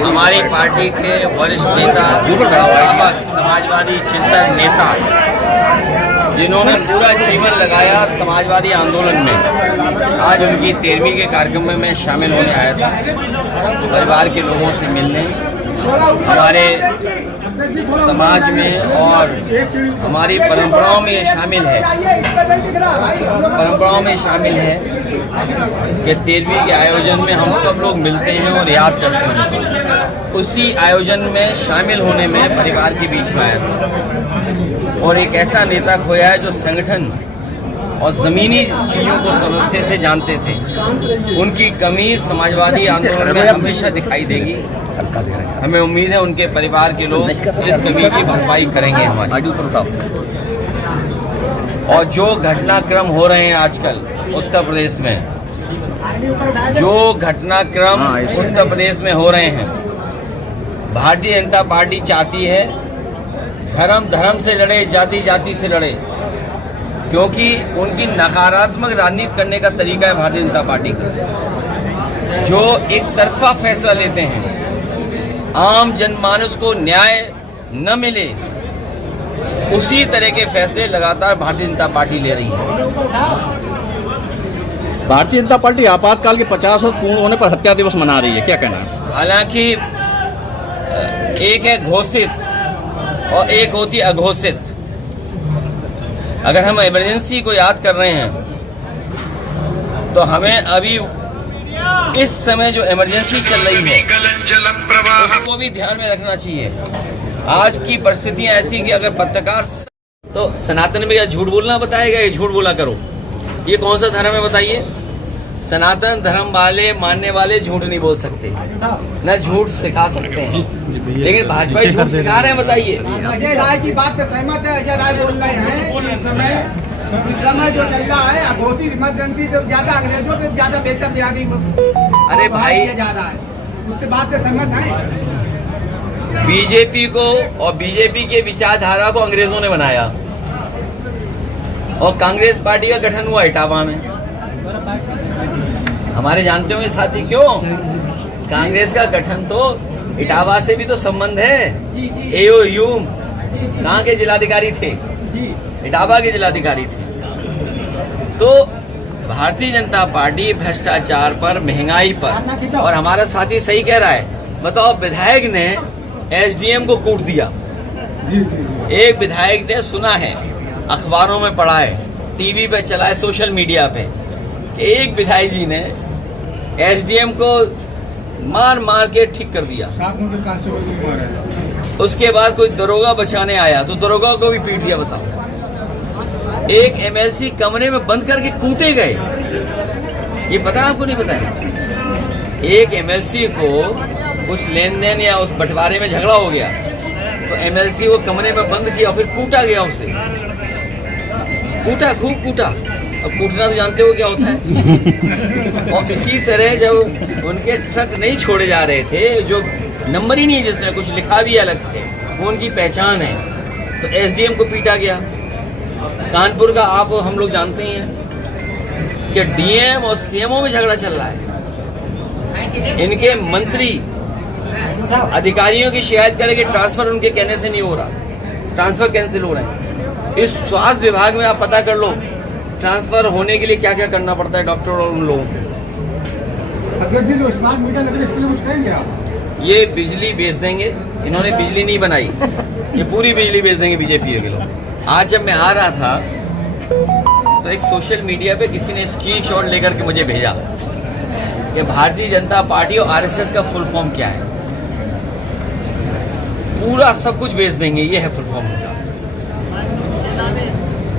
हमारी पार्टी के वरिष्ठ नेता, समाजवादी चिंतक नेता, जिन्होंने पूरा जीवन लगाया समाजवादी आंदोलन में, आज उनकी 13वीं के कार्यक्रम में मैं शामिल होने आया था। परिवार के लोगों से मिलने, हमारे समाज में और हमारी परंपराओं में ये शामिल है, कि 13वीं के आयोजन में हम सब लोग मिलते हैं और याद करते हैं। उसी आयोजन में शामिल होने में परिवार के बीच में आया था और एक ऐसा नेता खोया है जो संगठन और ज़मीनी चीज़ों को समझते थे, जानते थे। उनकी कमी समाजवादी आंदोलन में हमेशा दिखाई देगी। हमें उम्मीद है उनके परिवार के लोग इस कमी की भरपाई करेंगे हमारी। और जो घटनाक्रम हो रहे हैं आजकल उत्तर प्रदेश में, उत्तर प्रदेश में हो रहे हैं, भारतीय जनता पार्टी चाहती है धर्म धर्म से लड़े, जाति जाति से लड़े, क्योंकि उनकी नकारात्मक राजनीति करने का तरीका है भारतीय जनता पार्टी का, जो एक तरफा फैसला लेते हैं। आम जनमानस को न्याय न मिले, उसी तरह के फैसले लगातार भारतीय जनता पार्टी ले रही है। भारतीय जनता पार्टी आपातकाल के 50 वर्ष पूर्ण होने पर हत्या दिवस मना रही है, क्या कहना है? हालांकि एक है घोषित और एक होती अघोषित। अगर हम इमरजेंसी को याद कर रहे हैं तो हमें अभी इस समय जो इमरजेंसी चल रही है उसको भी ध्यान में रखना चाहिए। आज की परिस्थितियां ऐसी कि अगर पत्रकार तो सनातन में क्या झूठ बोलना बताएगा, ये झूठ बोला करो, ये कौन सा धर्म है बताइए? सनातन धर्म वाले मानने वाले झूठ नहीं बोल सकते, न झूठ सिखा सकते हैं, लेकिन भाजपा झूठ सिखा रहे हैं। बताइए। अजय राय की बात से सहमत है। अजय राय बोल रहे हैं समय जो चल रहा है अघोषित इमरजेंसी तो ज्यादा अंग्रेजों से ज्यादा बेहतर तैयारी अरे भाई जा रहा है, उसके बात से सहमत है। बीजेपी को और बीजेपी के विचारधारा को अंग्रेजों ने बनाया और कांग्रेस पार्टी का गठन हुआ इटावा में। हमारे जानते होंगे साथी क्यों? कांग्रेस का गठन तो इटावा से भी तो संबंध है। एओ ह्यूम कहाँ के जिलाधिकारी थे? इटावा के जिलाधिकारी थे। तो भारतीय जनता पार्टी भ्रष्टाचार पर, महंगाई पर, और हमारा साथी सही कह रहा है। बताओ, विधायक ने एसडीएम को कूट दिया। एक विधायक ने, सुना है, अखबारों में पढ़ा है, टीवी पे चला है, सोशल मीडिया पे, कि एक विधायक जी ने एसडीएम को मार मार के ठीक कर दिया। उसके बाद कोई दरोगा बचाने आया तो दरोगा को भी पीट दिया। बताओ, एक एमएलसी कमरे में बंद करके कूटे गए। ये पता आपको? नहीं पता है? एक एमएलसी को कुछ लेन देन या उस बंटवारे में झगड़ा हो गया तो एमएलसी को कमरे में बंद किया, फिर कूटा गया, उसे कूटा, खूब कूटा। अब कूटना तो जानते हो क्या होता है। और इसी तरह जब उनके ट्रक नहीं छोड़े जा रहे थे, जो नंबर ही नहीं है जिसमें कुछ लिखा भी अलग से, वो उनकी पहचान है, तो एसडीएम को पीटा गया। कानपुर का आप हम लोग जानते ही हैं कि डीएम और सीएमओ में झगड़ा चल रहा है। इनके मंत्री अधिकारियों की शिकायत करें कि ट्रांसफर उनके कहने से नहीं हो रहा, ट्रांसफर कैंसिल हो रहा है। इस स्वास्थ्य विभाग में आप पता कर लो ट्रांसफर होने के लिए क्या क्या करना पड़ता है डॉक्टर और उन लोगों को। स्मार्ट मीटर लग रहे इसके लिए कुछ कहेंगे आप? ये बिजली बेच देंगे, इन्होंने बिजली नहीं बनाई, ये पूरी बिजली बेच देंगे बीजेपी के लोग। आज जब मैं आ रहा था तो एक सोशल मीडिया पे किसी ने स्क्रीनशॉट लेकर के मुझे भेजा कि भारतीय जनता पार्टी और आरएसएस का फुल फॉर्म क्या है। पूरा सब कुछ बेच देंगे, ये है फुल फॉर्म का।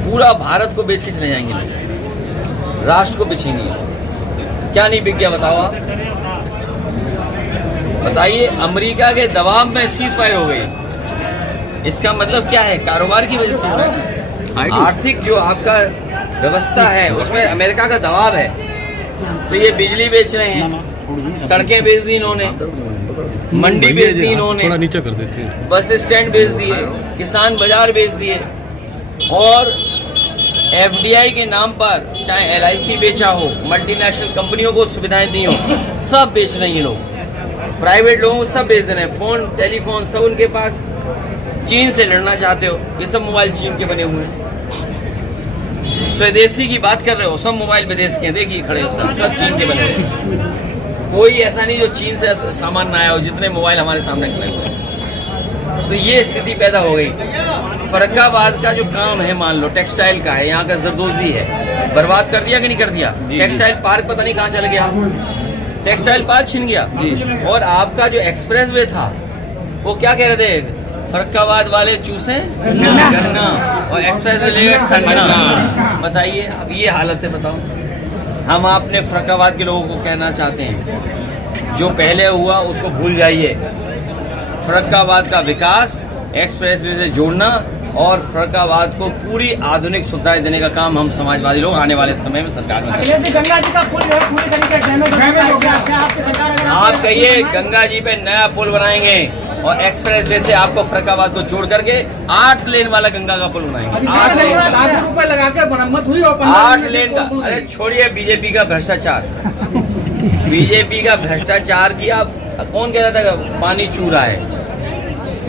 पूरा भारत को बेच के चले जाएंगे लोग, राष्ट्र को बेचेंगे। क्या नहीं बिक गया बताओ आप? बताइए, अमेरिका के दबाव में सीज फायर हो गई। इसका मतलब क्या है? कारोबार की वजह से हो रहा है। आर्थिक जो आपका व्यवस्था है उसमें अमेरिका का दबाव है। तो ये बिजली बेच रहे हैं, सड़कें बेच दी इन्होंने, मंडी बेच दी इन्होंने, नीचे कर देते, बस स्टैंड बेच दिए, किसान बाजार बेच दिए, और एफडीआई के नाम पर चाहे एलआईसी बेचा हो, मल्टीनेशनल कंपनियों को सुविधाएं दी हो, सब बेच रहे हैं ये लोग। प्राइवेट लोगों को सब बेच रहे हैं, फोन टेलीफोन सब उनके पास। चीन से लड़ना चाहते हो, ये सब मोबाइल चीन के बने हुए हैं। स्वदेशी की बात कर रहे हो, सब मोबाइल विदेश के हैं, देखिए खड़े हो, सब चीन के बने हुए हैं। कोई ऐसा नहीं जो चीन से सामान ना आया हो, जितने मोबाइल हमारे सामने खड़े हुए हैं। तो ये स्थिति पैदा हो गई। फर्रुखाबाद का जो काम है, मान लो टेक्सटाइल का है, यहाँ का जरदोजी है, बर्बाद कर दिया कि नहीं कर दिया? टेक्सटाइल पार्क पता नहीं कहाँ चल गया, टेक्सटाइल पार्क छिन गया। और आपका जो एक्सप्रेस वे था, वो क्या कह रहे थे? फर्रुखाबाद वाले चूसे गन्ना और एक्सप्रेस वे लेकर खन्ना। बताइए, अब ये हालत है, बताओ। हम अपने फर्रुखाबाद के लोगों को कहना चाहते हैं, जो पहले हुआ उसको भूल जाइए। फर्रुखाबाद का विकास एक्सप्रेसवे से जोड़ना और फर्रुखाबाद को पूरी आधुनिक सुविधाएं देने का काम हम समाजवादी लोग आने वाले समय में सरकार में करेंगे। गंगा जी का पुल जो है पूरी तरीके से डैमेज हो गया। क्या आपकी सरकार अगर आप कहिए गंगा जी पे नया पुल बनाएंगे और एक्सप्रेसवे से आपको फर्रुखाबाद को जोड़ करके 8 लेन वाला गंगा का पुल बनाएंगे। 8 लाख रुपए लगाकर मरम्मत हुई और 8 लेन का। अरे छोड़िए बीजेपी का भ्रष्टाचार, बीजेपी का भ्रष्टाचार की आप कौन कह रहा था पानी चू रहा है?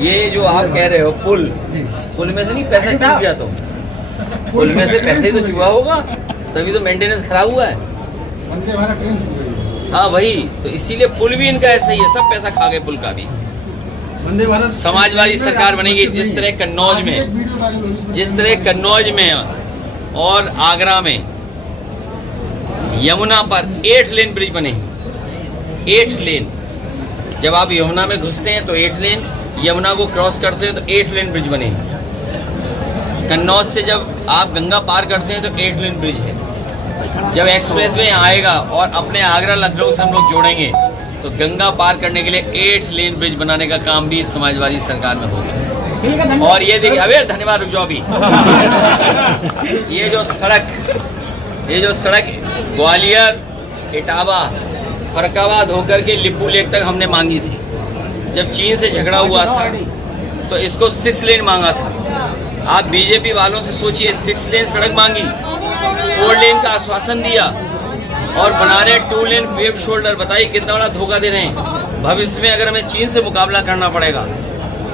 ये जो आप कह रहे हो पुल में से नहीं पैसा चू गया, तो पुल में से पैसे ही तो चुआ होगा, तभी तो मेंटेनेंस खराब हुआ है। हाँ वही तो, इसीलिए पुल भी इनका ऐसा ही है, सब पैसा खा गए पुल का भी। समाजवादी सरकार बनेगी। जिस तरह कन्नौज में और आगरा में यमुना पर 8 लेन ब्रिज बने, 8 लेन। जब आप यमुना में घुसते हैं तो 8 लेन, यमुना को क्रॉस करते हैं तो 8 लेन ब्रिज बने। कन्नौज से जब आप गंगा पार करते हैं तो 8 लेन ब्रिज है। जब एक्सप्रेस वे आएगा और अपने आगरा लखनऊ से हम लोग जोड़ेंगे तो गंगा पार करने के लिए 8 लेन ब्रिज बनाने का काम भी समाजवादी सरकार में होगा। और ये देखिए, अबे धन्यवाद, रुक जाओ अभी। ये जो सड़क ग्वालियर, इटावा, फर्रुखाबाद होकर के लिपू लेक तक हमने मांगी थी। जब चीन से झगड़ा हुआ था तो इसको 6 लेन मांगा था। आप बीजेपी वालों से सोचिए, 6 लेन सड़क मांगी, 4 लेन का आश्वासन दिया और बना रहे 2 लेन पेव्ड शोल्डर। बताइए कितना बड़ा धोखा दे रहे हैं। भविष्य में अगर हमें चीन से मुकाबला करना पड़ेगा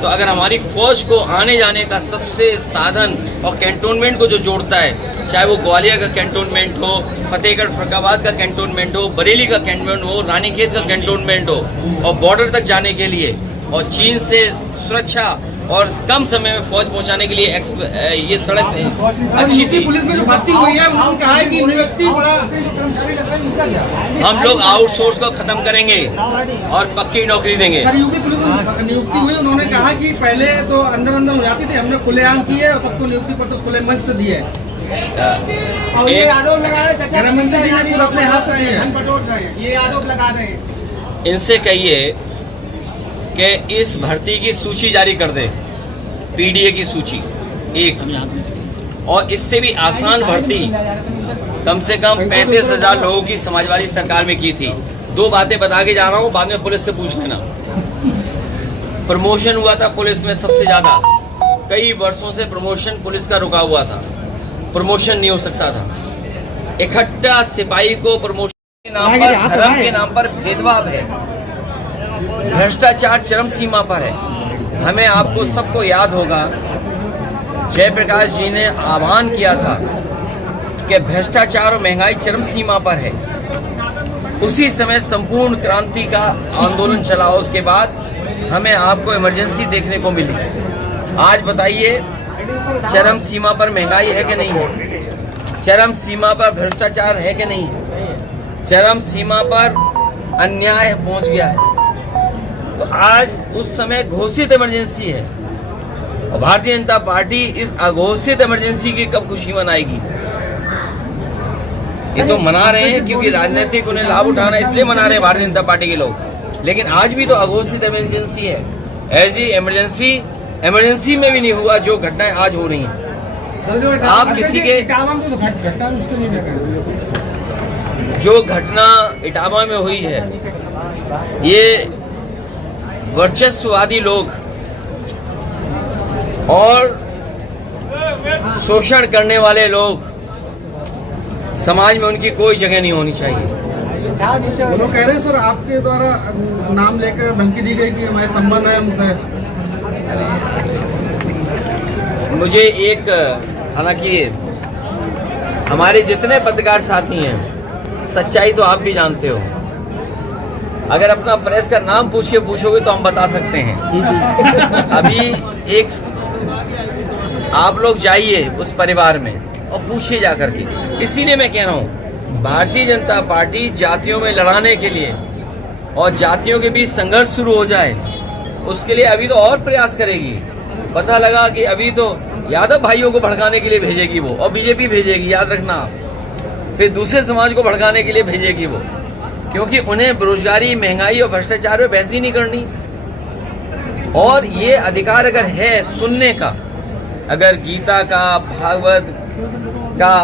तो अगर हमारी फौज को आने जाने का सबसे साधन और कैंटोनमेंट को जो जोड़ता है, चाहे वो ग्वालियर का कैंटोनमेंट हो, फतेहगढ़ फर्रुखाबाद का कैंटोनमेंट हो, बरेली का कैंटोनमेंट हो, रानीखेत का कैंटोनमेंट हो, और बॉर्डर तक जाने के लिए और चीन से सुरक्षा और कम समय में फौज पहुंचाने के लिए ये सड़क अच्छी थी। पुलिस में जो भर्ती हुई है उन्होंने कहा है कि नियुक्ति बड़ा हम लोग आउटसोर्स को खत्म करेंगे और पक्की नौकरी देंगे। सर, यूपी पुलिस में नियुक्ति हुई, उन्होंने कहा कि पहले तो अंदर हो जाती थी, हमने खुलेआम की है और सबको नियुक्ति पत्र खुले मंच से दिए। गृह मंत्री जी ने खुद अपने हाथ से दिए, ये आरोप लगा रहे हैं। इनसे कहिए कि इस भर्ती की सूची जारी कर दे, पीडीए की सूची एक, और इससे भी आसान भर्ती कम से कम 35,000 लोगों की समाजवादी सरकार में की थी। 2 बातें बता के जा रहा हूँ, बाद में पुलिस से पूछ लेना। प्रमोशन हुआ था पुलिस में सबसे ज्यादा, कई वर्षों से प्रमोशन पुलिस का रुका हुआ था, प्रमोशन नहीं हो सकता था। इकट्ठा सिपाही को प्रमोशन के नाम पर, धर्म के नाम पर भेदभाव है, भ्रष्टाचार चरम सीमा पर है। हमें आपको सबको याद होगा, जयप्रकाश जी ने आह्वान किया था कि भ्रष्टाचार और महंगाई चरम सीमा पर है। उसी समय संपूर्ण क्रांति का आंदोलन चला, उसके बाद हमें आपको इमरजेंसी देखने को मिली। आज बताइए, चरम सीमा पर महंगाई है कि नहीं है? चरम सीमा पर भ्रष्टाचार है कि नहीं है? चरम सीमा पर अन्याय पहुंच गया है। तो आज उस समय घोषित इमरजेंसी है और भारतीय जनता पार्टी इस अघोषित इमरजेंसी की कब खुशी मनाएगी? ये तो मना रहे हैं क्योंकि राजनीतिक उन्हें लाभ उठाना, इसलिए मना रहे हैं भारतीय जनता पार्टी के लोग। लेकिन आज भी तो अघोषित इमरजेंसी है। ऐसी इमरजेंसी में भी नहीं हुआ जो घटनाएं आज हो रही हैं। आप किसी के जो घटना इटावा में हुई है, ये वर्चस्ववादी लोग और शोषण करने वाले लोग समाज में उनकी कोई जगह नहीं होनी चाहिए। वो लोग कह रहे हैं सर आपके द्वारा नाम लेकर धमकी दी गई कि हमारे संबंध है उनसे। मुझे एक, हालांकि हमारे जितने पत्रकार साथी हैं, सच्चाई तो आप भी जानते हो। अगर अपना प्रेस का नाम पूछोगे तो हम बता सकते हैं। अभी एक आप लोग जाइए उस परिवार में और पूछिए जा करके। इसीलिए मैं कह रहा हूँ, भारतीय जनता पार्टी जातियों में लड़ाने के लिए और जातियों के बीच संघर्ष शुरू हो जाए, उसके लिए अभी तो और प्रयास करेगी। पता लगा कि अभी तो यादव भाइयों को भड़काने के लिए भेजेगी वो, और बीजेपी भेजेगी, याद रखना आप। फिर दूसरे समाज को भड़काने के लिए भेजेगी वो, क्योंकि उन्हें बेरोजगारी, महंगाई और भ्रष्टाचार में बहस ही नहीं करनी। और ये अधिकार अगर है सुनने का, अगर गीता का, भागवत का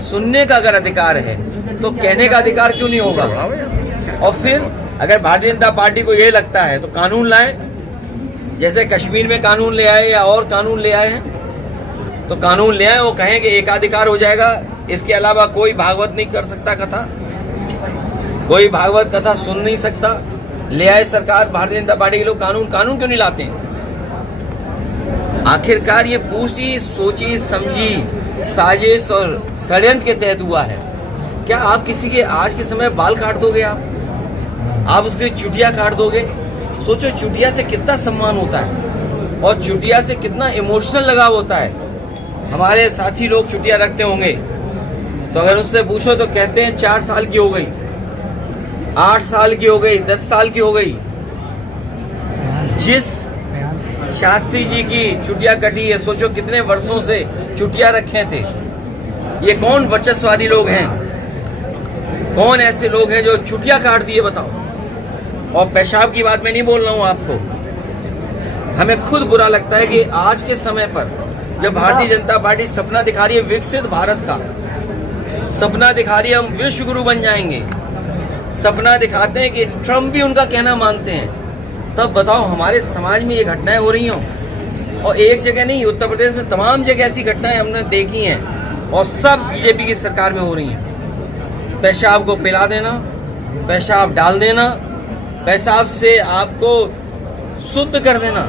सुनने का अगर अधिकार है, तो कहने का अधिकार क्यों नहीं होगा? और फिर अगर भारतीय जनता पार्टी को ये लगता है तो कानून लाए, जैसे कश्मीर में कानून ले आए या और कानून ले आए हैं, तो कानून ले आए, वो कहें कि एकाधिकार हो जाएगा, इसके अलावा कोई भागवत नहीं कर सकता कथा, कोई भागवत कथा सुन नहीं सकता। ले आए सरकार, भारतीय जनता पार्टी के लोग कानून क्यों नहीं लाते हैं? आखिरकार ये पूछी सोची समझी साजिश और षड्यंत्र के तहत हुआ है। क्या आप किसी के आज के समय बाल काट दोगे? आप उसकी चुटिया काट दोगे? सोचो, चुटिया से कितना सम्मान होता है और चुटिया से कितना इमोशनल लगाव होता है। हमारे साथी लोग चुटिया रखते होंगे, तो अगर उससे पूछो तो कहते हैं 4 साल की हो गई, 8 साल की हो गई, 10 साल की हो गई। जिस शास्त्री जी की चुटिया कटी है, सोचो कितने वर्षों से चुटिया रखे थे। ये कौन वर्चस्ववादी लोग हैं? कौन ऐसे लोग हैं जो चुटिया काट दिए, बताओ? और पेशाब की बात मैं नहीं बोल रहा हूं आपको। हमें खुद बुरा लगता है कि आज के समय पर जब भारतीय जनता पार्टी सपना दिखा रही है विकसित भारत का, सपना दिखा रही है हम विश्व गुरु बन जाएंगे, सपना दिखाते हैं कि ट्रम्प भी उनका कहना मानते हैं, तब बताओ हमारे समाज में ये घटनाएं हो रही हों। और एक जगह नहीं, उत्तर प्रदेश में तमाम जगह ऐसी घटनाएं हमने देखी हैं और सब बीजेपी की सरकार में हो रही हैं। पेशाब को पिला देना, पेशाब डाल देना, पेशाब से आपको शुद्ध कर देना,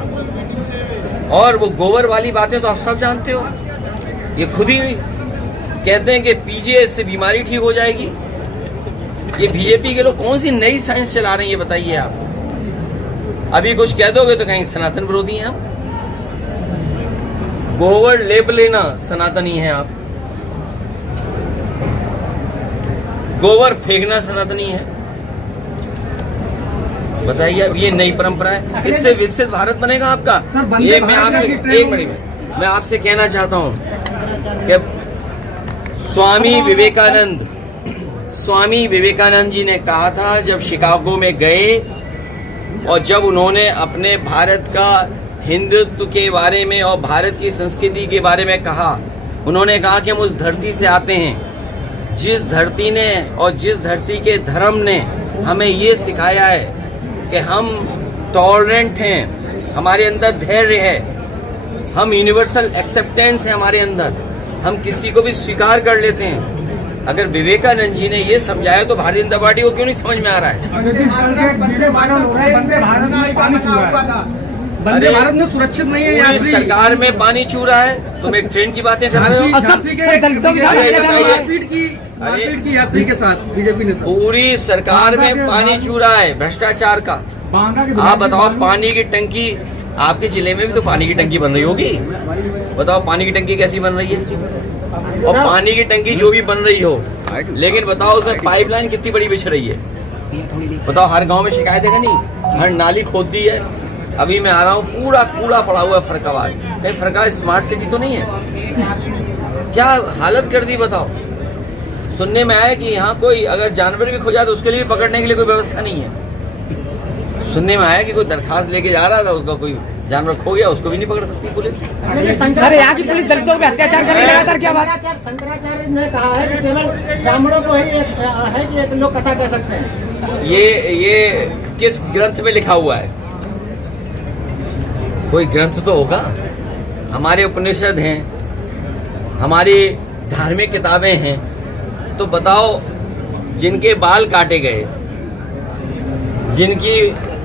और वो गोबर वाली बातें तो आप सब जानते हो। ये खुद ही कहते हैं कि पीजिए, इससे बीमारी ठीक हो जाएगी। ये बीजेपी के लोग कौन सी नई साइंस चला रहे हैं, ये बताइए आप। अभी कुछ कह दोगे तो कहेंगे सनातन विरोधी हैं आप। गोबर लेप लेना सनातनी हैं आप, गोबर फेंकना सनातनी है। बताइए, अब ये नई परंपरा है, इससे विकसित भारत बनेगा आपका? ये मैं आपसे एक मिनट में मैं आपसे कहना चाहता हूं कि स्वामी विवेकानंद जी ने कहा था, जब शिकागो में गए और जब उन्होंने अपने भारत का हिंदुत्व के बारे में और भारत की संस्कृति के बारे में कहा, उन्होंने कहा कि हम उस धरती से आते हैं जिस धरती ने और जिस धरती के धर्म ने हमें ये सिखाया है कि हम टॉलरेंट हैं, हमारे अंदर धैर्य है, हम यूनिवर्सल एक्सेप्टेंस है हमारे अंदर, हम किसी को भी स्वीकार कर लेते हैं। अगर विवेकानंद जी ने ये समझाया तो भारतीय जनता पार्टी को क्यों नहीं समझ में आ रहा है? वंदे भारत में सुरक्षित नहीं है, पूरी सरकार में पानी चू रहा है। तुम एक ट्रेन की बातें कर रहे हो, मारपीट की यात्री के साथ बीजेपी ने पूरी सरकार में पानी चू रहा है भ्रष्टाचार का। आप बताओ, पानी की टंकी, आपके जिले में भी तो पानी की टंकी बन रही होगी, बताओ पानी की टंकी कैसी बन रही है? और पानी की टंकी जो भी बन रही हो, लेकिन बताओ उसमें पाइपलाइन कितनी बड़ी बिछ रही है। बताओ, हर गांव में शिकायत है कि नहीं? हर नाली खोद दी है। अभी मैं आ रहा हूँ, पूरा कूड़ा पड़ा हुआ है फरकाबाद। कहीं फरका स्मार्ट सिटी तो नहीं है? क्या हालत कर दी बताओ। सुनने में आया कि यहाँ कोई अगर जानवर भी खो जाए तो उसके लिए भी पकड़ने के लिए कोई व्यवस्था नहीं है। सुनने में आया कि कोई दरखास्त लेके जा रहा था, उसका कोई जानवर खो गया, उसको भी नहीं पकड़ सकती पुलिस। सर, यहाँ की पुलिस दलितों पे अत्याचार कर रही है लगातार, क्या बात? शंकराचार्य ने कहा है कि केवल ब्राह्मणों को ही है कि एक लोग कथा कह सकते हैं। ये किस ग्रंथ में लिखा हुआ है? कोई ग्रंथ तो होगा। हमारे उपनिषद हैं, हमारी धार्मिक किताबें हैं, तो बताओ, जिनके बाल काटे गए, जिनकी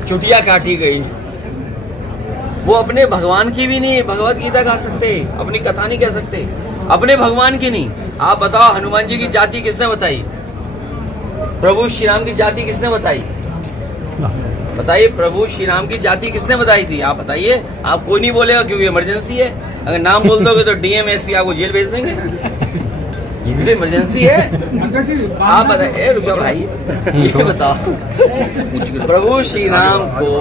चुटिया काटी गई, वो अपने भगवान की भी नहीं भगवत गीता गा सकते, अपनी कथा नहीं कह सकते, अपने भगवान की नहीं। आप बताओ, हनुमान जी की जाति किसने बताई? प्रभु श्री राम की जाति किसने बताई? बताइए, प्रभु श्री राम की जाति किसने बताई थी? आप बताइए। आप कोई नहीं बोलेगा क्योंकि इमरजेंसी है। अगर नाम बोल दोगे तो डीएम एसपी आपको जेल भेज देंगे। ये भी तो इमरजेंसी है। आप बताइए, रुको भाई, ये बताओ, प्रभु श्री राम को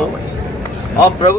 और प्रभु